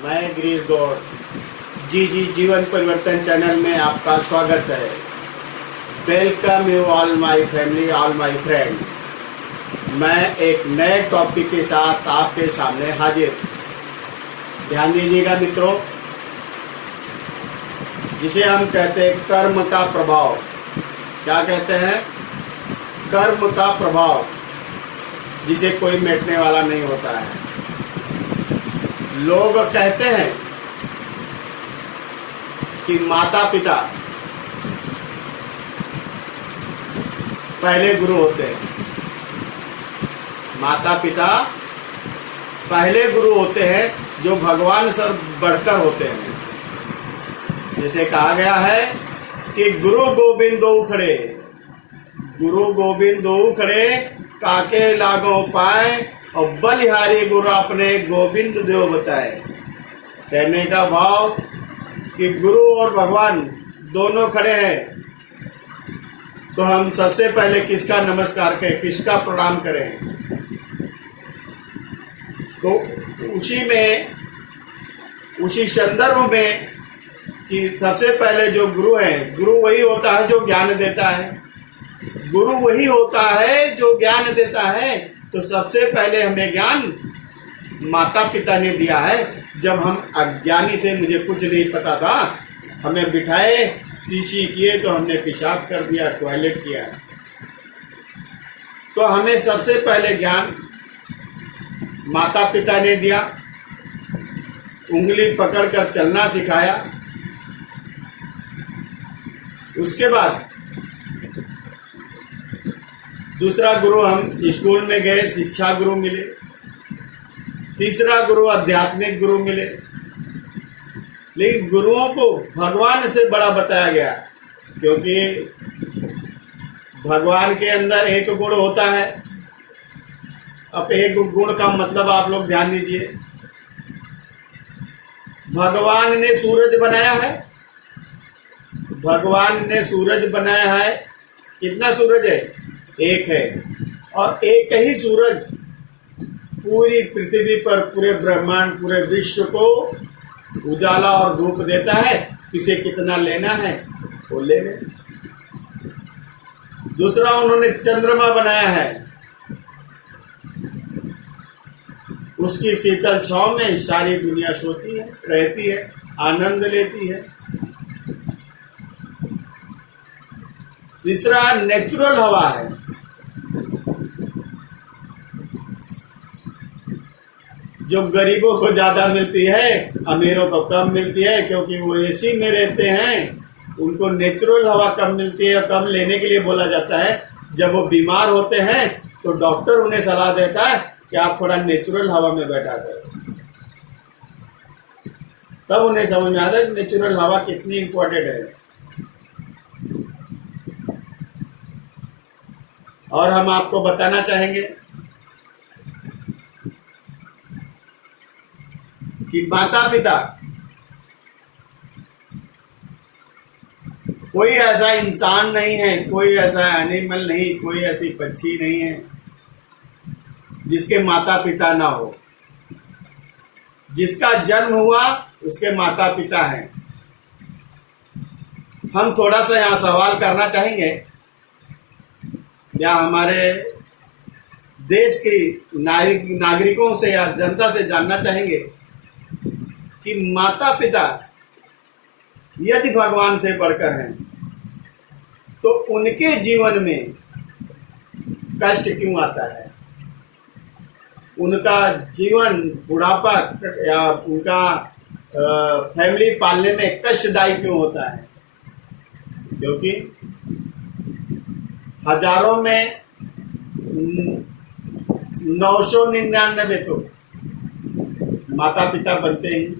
मैं गिरीश गौड़ जी जीवन परिवर्तन चैनल में आपका स्वागत है। Welcome you all my family, all my friend. मैं एक नए टॉपिक के साथ आपके सामने हाजिर। ध्यान दीजिएगा मित्रों, जिसे हम कहते हैं कर्म का प्रभाव। क्या कहते हैं? कर्म का प्रभाव, जिसे कोई मिटने वाला नहीं होता है। लोग कहते हैं कि माता पिता पहले गुरु होते हैं। माता पिता पहले गुरु होते हैं, जो भगवान से बढ़कर होते हैं। जैसे कहा गया है कि गुरु गोविंद दो खड़े, गुरु गोविंद दो खड़े, काके लागो पाए, और बलिहारी गुरु अपने गोविंद देव बताए। कहने का भाव कि गुरु और भगवान दोनों खड़े हैं, तो हम सबसे पहले किसका नमस्कार करें, किसका प्रणाम करें? तो उसी संदर्भ में कि सबसे पहले जो गुरु है, गुरु वही होता है जो ज्ञान देता है। गुरु वही होता है जो ज्ञान देता है। तो सबसे पहले हमें ज्ञान माता पिता ने दिया है। जब हम अज्ञानी थे, मुझे कुछ नहीं पता था, हमें बिठाए, शीशी किए तो हमने पेशाब कर दिया, टॉयलेट किया। तो हमें सबसे पहले ज्ञान माता पिता ने दिया, उंगली पकड़कर चलना सिखाया। उसके बाद दूसरा गुरु हम स्कूल में गए, शिक्षा गुरु मिले। तीसरा गुरु आध्यात्मिक गुरु मिले। लेकिन गुरुओं को भगवान से बड़ा बताया गया, क्योंकि भगवान के अंदर एक गुण होता है। अब एक गुण का मतलब आप लोग ध्यान दीजिए। भगवान ने सूरज बनाया है, भगवान ने सूरज बनाया है। कितना सूरज है? एक है। और एक ही सूरज पूरी पृथ्वी पर, पूरे ब्रह्मांड, पूरे विश्व को उजाला और धूप देता है। किसे कितना लेना है वो ले ले। दूसरा उन्होंने चंद्रमा बनाया है, उसकी शीतल छांव में सारी दुनिया सोती है, रहती है, आनंद लेती है। तीसरा नेचुरल हवा है, जो गरीबों को ज्यादा मिलती है, अमीरों को कम मिलती है, क्योंकि वो एसी में रहते हैं। उनको नेचुरल हवा कम मिलती है, और कम लेने के लिए बोला जाता है। जब वो बीमार होते हैं तो डॉक्टर उन्हें सलाह देता है कि आप थोड़ा नेचुरल हवा में बैठा करें। तब उन्हें समझ में आता है कि नेचुरल हवा कितनी इंपॉर्टेंट है। और हम आपको बताना चाहेंगे कि माता पिता कोई ऐसा इंसान नहीं है, कोई ऐसा एनिमल नहीं, कोई ऐसी पक्षी नहीं है जिसके माता पिता ना हो। जिसका जन्म हुआ उसके माता पिता हैं। हम थोड़ा सा यहाँ सवाल करना चाहेंगे, या हमारे देश की नागरिकों से या जनता से जानना चाहेंगे कि माता पिता यदि भगवान से बढ़कर हैं, तो उनके जीवन में कष्ट क्यों आता है? उनका जीवन, बुढ़ापा या उनका फैमिली पालने में कष्टदायी क्यों होता है? क्योंकि हजारों में 999 तो माता पिता बनते हैं।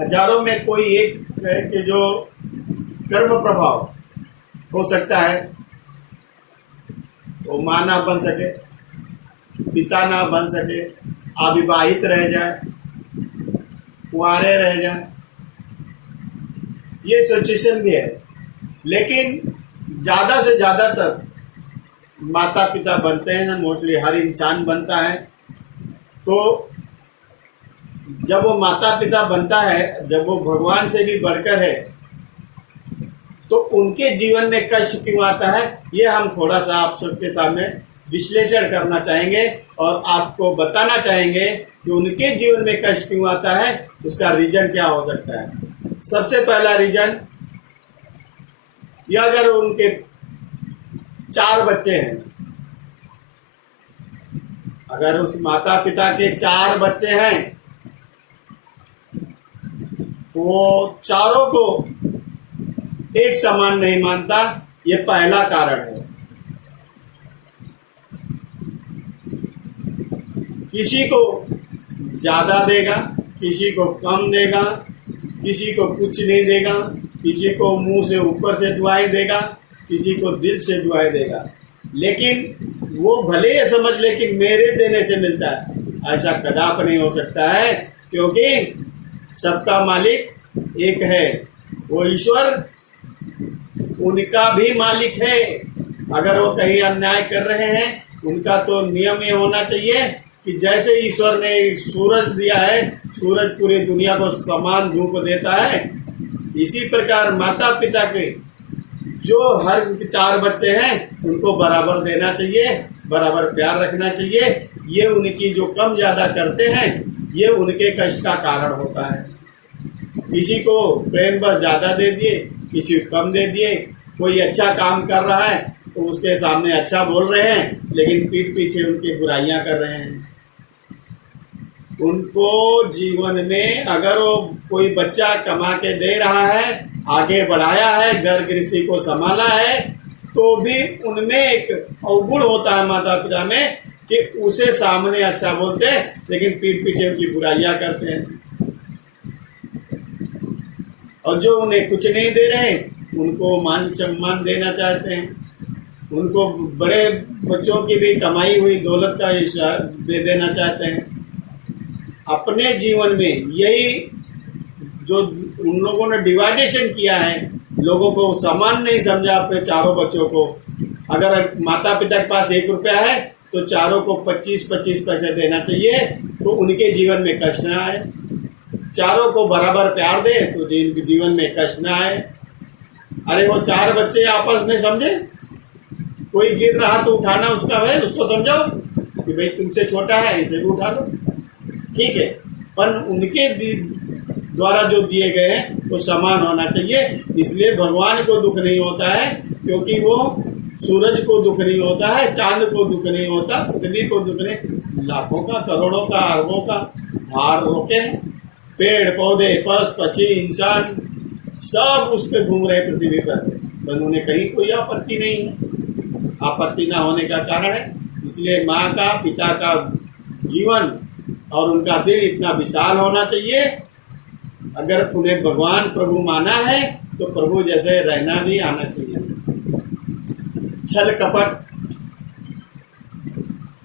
हजारों में कोई एक है कि जो कर्म प्रभाव हो सकता है, वो माँ ना बन सके, पिता ना बन सके, अविवाहित रह जाए, कुंवारे रह जाए। ये सिचुएशन भी है। लेकिन ज़्यादा से ज़्यादातर माता पिता बनते हैं, मोस्टली हर इंसान बनता है। तो जब वो माता पिता बनता है, जब वो भगवान से भी बढ़कर है, तो उनके जीवन में कष्ट क्यों आता है, ये हम थोड़ा सा आप सबके सामने विश्लेषण करना चाहेंगे और आपको बताना चाहेंगे कि उनके जीवन में कष्ट क्यों आता है, उसका रीजन क्या हो सकता है। सबसे पहला रीजन, या अगर उनके 4 बच्चे हैं, अगर उस माता पिता के 4 बच्चे हैं, तो वो चारों को एक समान नहीं मानता, ये पहला कारण है। किसी को ज्यादा देगा, किसी को कम देगा, किसी को कुछ नहीं देगा, किसी को मुंह से ऊपर से दुआएं देगा, किसी को दिल से दुआएं देगा, लेकिन वो भले ये समझ ले कि मेरे देने से मिलता है, ऐसा कदाप नहीं हो सकता है, क्योंकि सबका मालिक एक है, वो ईश्वर उनका भी मालिक है। अगर वो कहीं अन्याय कर रहे हैं, उनका तो नियम ये होना चाहिए कि जैसे ईश्वर ने सूरज दिया है, सूरज पूरी दुनिया को समान धूप देता है, इसी प्रकार माता पिता के जो हर 4 बच्चे हैं उनको बराबर देना चाहिए, बराबर प्यार रखना चाहिए। ये उनकी जो कम ज्यादा करते हैं, ये उनके कष्ट का कारण होता है। किसी को प्रेम बस ज्यादा दे दिए, किसी को कम दे दिए। कोई अच्छा काम कर रहा है तो उसके सामने अच्छा बोल रहे हैं, लेकिन पीठ पीछे उनकी बुराइयां कर रहे हैं। उनको जीवन में अगर वो कोई बच्चा कमा के दे रहा है, आगे बढ़ाया है, घर गृहस्थी को संभाला है, तो भी उनमें एक अवगुण होता है माता पिता में कि उसे सामने अच्छा बोलते हैं, लेकिन पीठ पीछे उनकी बुराइयां करते हैं। और जो उन्हें कुछ नहीं दे रहे, उनको मान सम्मान देना चाहते हैं, उनको बड़े बच्चों की भी कमाई हुई दौलत का हिस्सा दे देना चाहते हैं। अपने जीवन में यही जो उन लोगों ने डिवाइडेशन किया है, लोगों को समान नहीं समझा अपने चारों बच्चों को। अगर माता पिता के पास 1 रुपया है तो चारों को 25-25 पैसे देना चाहिए, तो उनके जीवन में कष्ट न आए। चारों को बराबर प्यार दे तो जिनके जीवन में कष्ट न आए। अरे वो 4 बच्चे आपस में समझे, कोई गिर रहा तो उठाना उसका है, उसको समझाओ कि भाई तुमसे छोटा है, इसे भी उठा लो, ठीक है, पर उनके द्वारा जो दिए गए हैं वो समान होना चाहिए। इसलिए भगवान को दुख नहीं होता है, क्योंकि वो सूरज को दुख नहीं होता है, चांद को दुख नहीं होता, पृथ्वी को दुख नहीं, लाखों का, करोड़ों का, अरबों का भार रोके हैं। पेड़ पौधे, पशु पक्षी, इंसान सब उस पर घूम रहे पृथ्वी पर उन्हें कहीं कोई आपत्ति नहीं है। आपत्ति ना होने का कारण है, इसलिए माँ का, पिता का जीवन और उनका दिल इतना विशाल होना चाहिए। अगर उन्हें भगवान प्रभु माना है तो प्रभु जैसे रहना भी आना चाहिए। छल कपट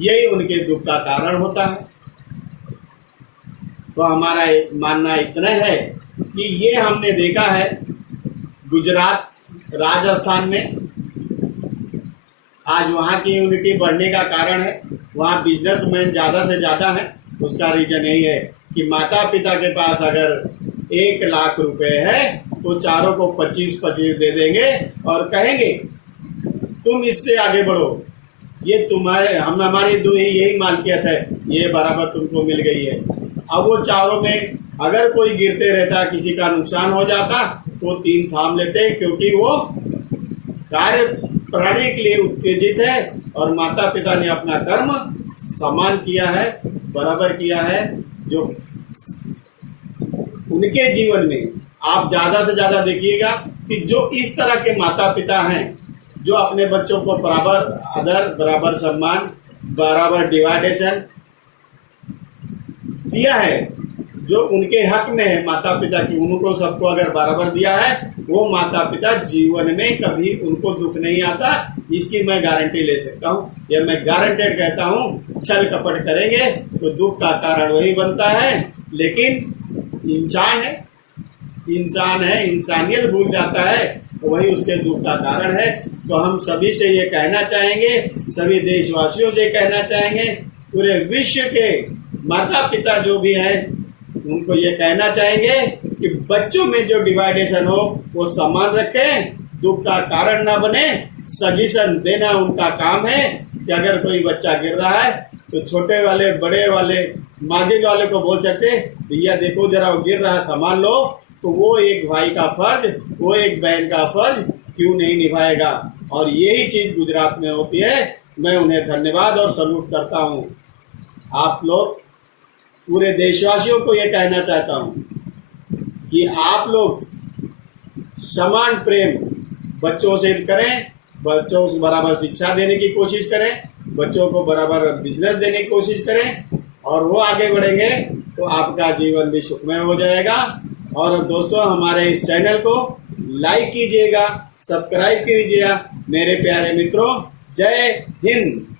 यही उनके दुख का कारण होता है। तो हमारा मानना इतना है कि ये हमने देखा है गुजरात, राजस्थान में आज वहाँ की यूनिटी बढ़ने का कारण है, वहाँ बिजनेसमैन ज़्यादा से ज़्यादा है। उसका रीजन यही है कि माता पिता के पास अगर 1 लाख रुपए है तो चारों को 25-25 दे देंगे और कहेंगे तुम इससे आगे बढ़ो, ये तुम्हारे हमारी यही मालकियत है, ये बराबर तुमको मिल गई है। अब वो चारों में अगर कोई गिरते रहता, किसी का नुकसान हो जाता, तो 3 थाम लेते, क्योंकि वो कार्य प्राणी के लिए उत्तेजित है और माता पिता ने अपना कर्म समान किया है, बराबर किया है। जो उनके जीवन में आप ज्यादा से ज्यादा देखिएगा कि जो इस तरह के माता पिता हैं, जो अपने बच्चों को बराबर आदर, बराबर सम्मान, बराबर डिवाइडेशन दिया है, जो उनके हक में है माता पिता की, उनको सबको अगर बराबर दिया है, वो माता पिता जीवन में कभी उनको दुख नहीं आता। इसकी मैं गारंटी ले सकता हूँ, या मैं गारंटेड कहता हूँ। छल कपट करेंगे तो दुख का कारण वही बनता है। लेकिन इंसान है, इंसानियत भूल जाता है, तो वही उसके दुख का कारण है। तो हम सभी से ये कहना चाहेंगे, सभी देशवासियों से कहना चाहेंगे, पूरे विश्व के माता पिता जो भी हैं, उनको ये कहना चाहेंगे कि बच्चों में जो डिवाइडेशन हो वो समान रखें, दुख का कारण ना बने, सजेशन देना उनका काम है कि अगर कोई बच्चा गिर रहा है तो छोटे वाले, बड़े वाले, माजिद वाले को बोल सकते भैया देखो जरा वो गिर रहा है, संभाल लो। तो वो एक भाई का फर्ज, वो एक बहन का फर्ज क्यों नहीं निभाएगा। और यही चीज गुजरात में होती है। मैं उन्हें धन्यवाद और सल्यूट करता हूँ। आप लोग, पूरे देशवासियों को ये कहना चाहता हूँ कि आप लोग समान प्रेम बच्चों से करें, बच्चों को बराबर शिक्षा देने की कोशिश करें, बच्चों को बराबर बिजनेस देने की कोशिश करें, और वो आगे बढ़ेंगे तो आपका जीवन भी सुखमय हो जाएगा। और दोस्तों, हमारे इस चैनल को लाइक कीजिएगा, सब्सक्राइब कीजिएगा। मेरे प्यारे मित्रों, जय हिंद।